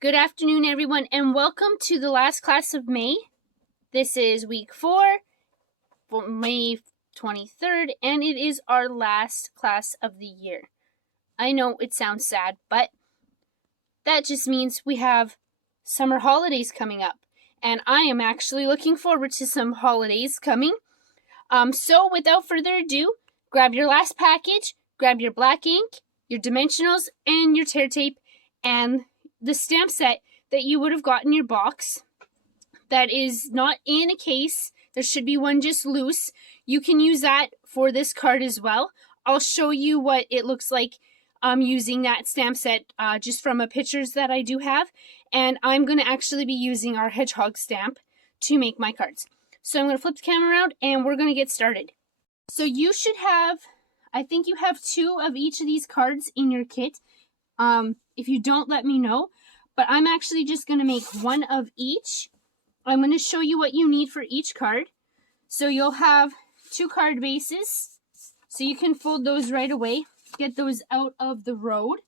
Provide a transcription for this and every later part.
Good afternoon, everyone, and welcome to the last class of May. This is week 4, May 23rd, and it is our last class of the year. I know it sounds sad, but that just means we have summer holidays coming up, and I am actually looking forward to some holidays coming. So without further ado, grab your last package, grab your black ink, your dimensionals, and your tear tape, and the stamp set that you would have gotten in your box that is not in a case. There should be one just loose. You can use that for this card as well. I'll show you what it looks like using that stamp set just from pictures that I do have. And I'm going to actually be using our hedgehog stamp to make my cards. So I'm going to flip the camera around and we're going to get started. So you should have, I think you have 2 of each of these cards in your kit. If you don't, let me know. But I'm actually just going to make 1 of each. I'm going to show you what you need for each card. So you'll have 2 card bases. So you can fold those right away. Get those out of the road.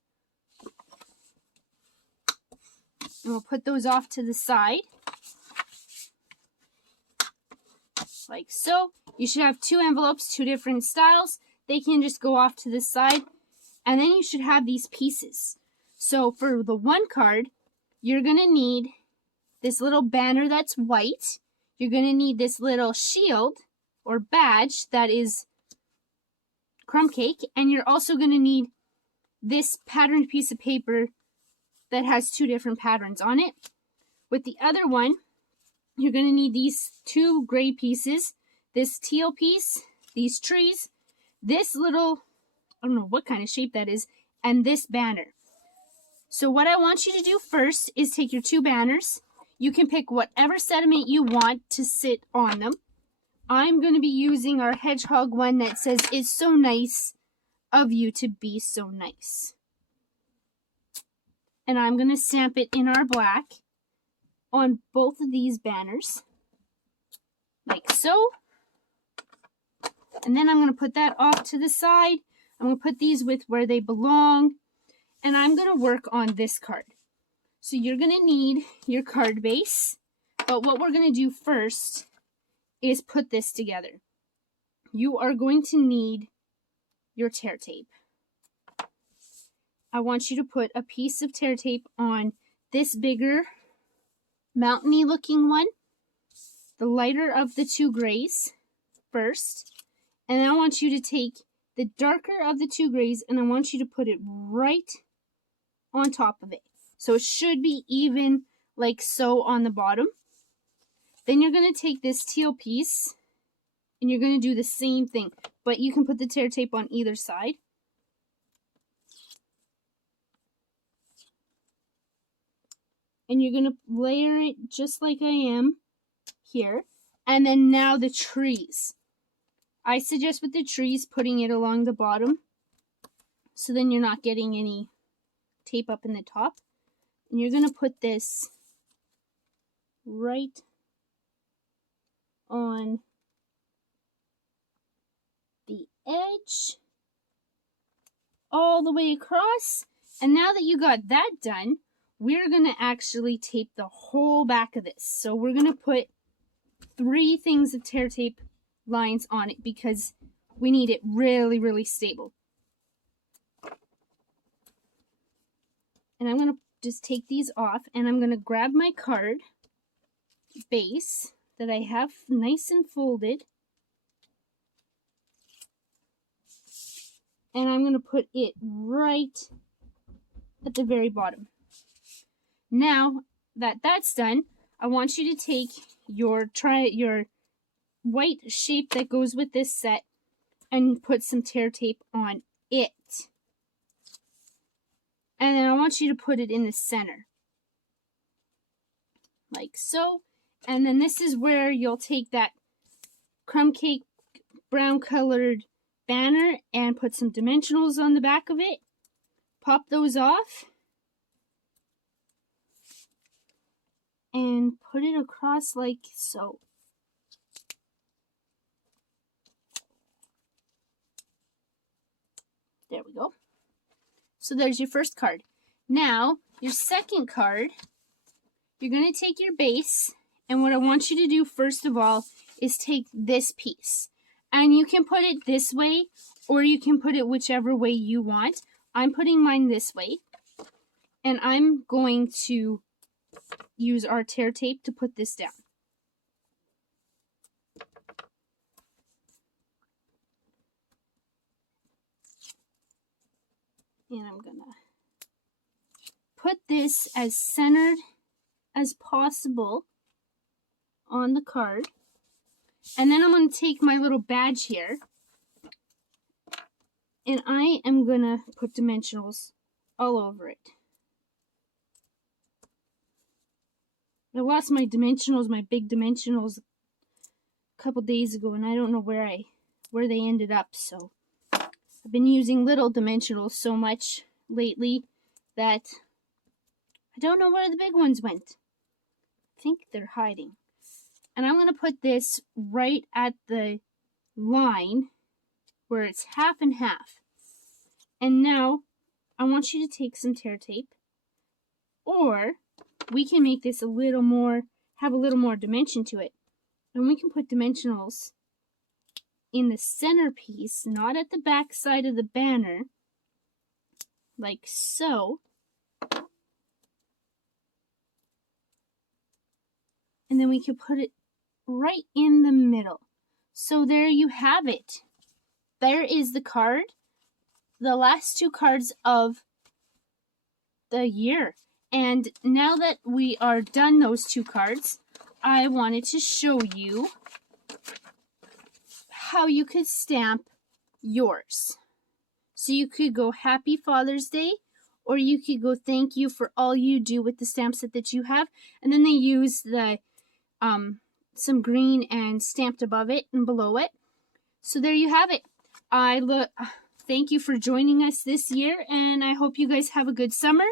And we'll put those off to the side. Like so. You should have 2 envelopes, 2 different styles. They can just go off to the side. And then you should have these pieces. So for the 1 card, you're going to need this little banner that's white. You're going to need this little shield or badge that is crumb cake. And you're also going to need this patterned piece of paper that has 2 different patterns on it. With the other one, you're going to need these 2 gray pieces, this teal piece, these trees, this little, I don't know what kind of shape that is, and this banner. So what I want you to do first is take your 2 banners. You can pick whatever sentiment you want to sit on them. I'm going to be using our hedgehog one that says, "It's so nice of you to be so nice." And I'm going to stamp it in our black on both of these banners. Like so. And then I'm going to put that off to the side. I'm going to put these with where they belong. And I'm going to work on this card. So you're going to need your card base. But what we're going to do first is put this together. You are going to need your tear tape. I want you to put a piece of tear tape on this bigger mountainy looking one. The lighter of the 2 grays first. And I want you to take the darker of the 2 grays and I want you to put it right on top of it. So it should be even like so on the bottom. Then you're going to take this teal piece and you're going to do the same thing, but you can put the tear tape on either side. And you're going to layer it just like I am here. And then now the trees. I suggest with the trees putting it along the bottom so then you're not getting any tape up in the top. And you're going to put this right on the edge all the way across. And now that you got that done, we're going to actually tape the whole back of this. So we're going to put 3 things of tear tape lines on it because we need it really, really stable. And I'm going to just take these off and I'm going to grab my card base that I have nice and folded. And I'm going to put it right at the very bottom. Now that that's done, I want you to take your white shape that goes with this set and put some tear tape on it. And then I want you to put it in the center. Like so. And then this is where you'll take that crumb cake brown colored banner and put some dimensionals on the back of it. Pop those off. And put it across like so. There we go. So there's your first card. Now, your second card, you're going to take your base, and what I want you to do first of all is take this piece. And you can put it this way, or you can put it whichever way you want. I'm putting mine this way, and I'm going to use our tear tape to put this down. And I'm going to put this as centered as possible on the card. And then I'm going to take my little badge here, and I am going to put dimensionals all over it. I lost my dimensionals, my big dimensionals, a couple days ago, and I don't know where they ended up. So I've been using little dimensionals so much lately that I don't know where the big ones went. I think they're hiding. And I'm going to put this right at the line where it's half and half. And now I want you to take some tear tape, or we can make this a little more, have a little more dimension to it. And we can put dimensionals in the centerpiece, not at the back side of the banner, like so. And then we can put it right in the middle. So there you have it. There is the card, the last two cards of the year. And now that we are done those two cards, I wanted to show you how you could stamp yours. So you could go Happy Father's Day, or you could go thank you for all you do with the stamp set that you have. And then they use the some green and stamped above it and below it. So there you have it. Thank you for joining us this year, and I hope you guys have a good summer,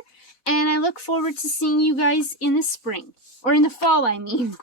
and I look forward to seeing you guys in the spring, or in the fall, I mean.